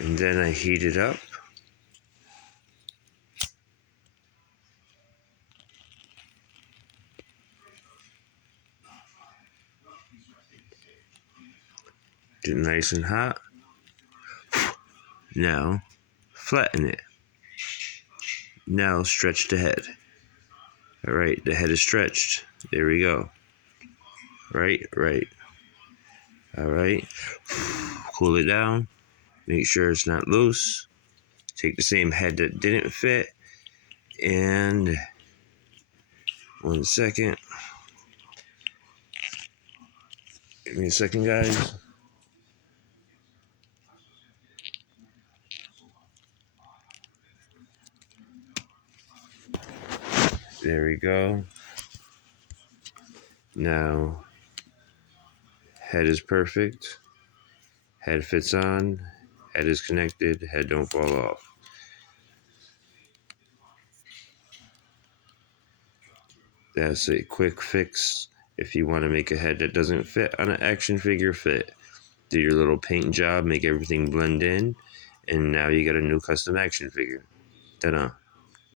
And then I heat it up. Get it nice and hot. Now, flatten it. Now stretch the head. Alright, the head is stretched. There we go. Right. Alright. Cool it down. Make sure it's not loose. Take the same head that didn't fit. And 1 second. Give me a second, guys. There we go. Now, head is perfect. Head fits on. Head is connected. Head don't fall off. That's a quick fix if you want to make a head that doesn't fit on an action figure fit. Do your little paint job, make everything blend in, and now you got a new custom action figure. Ta-da.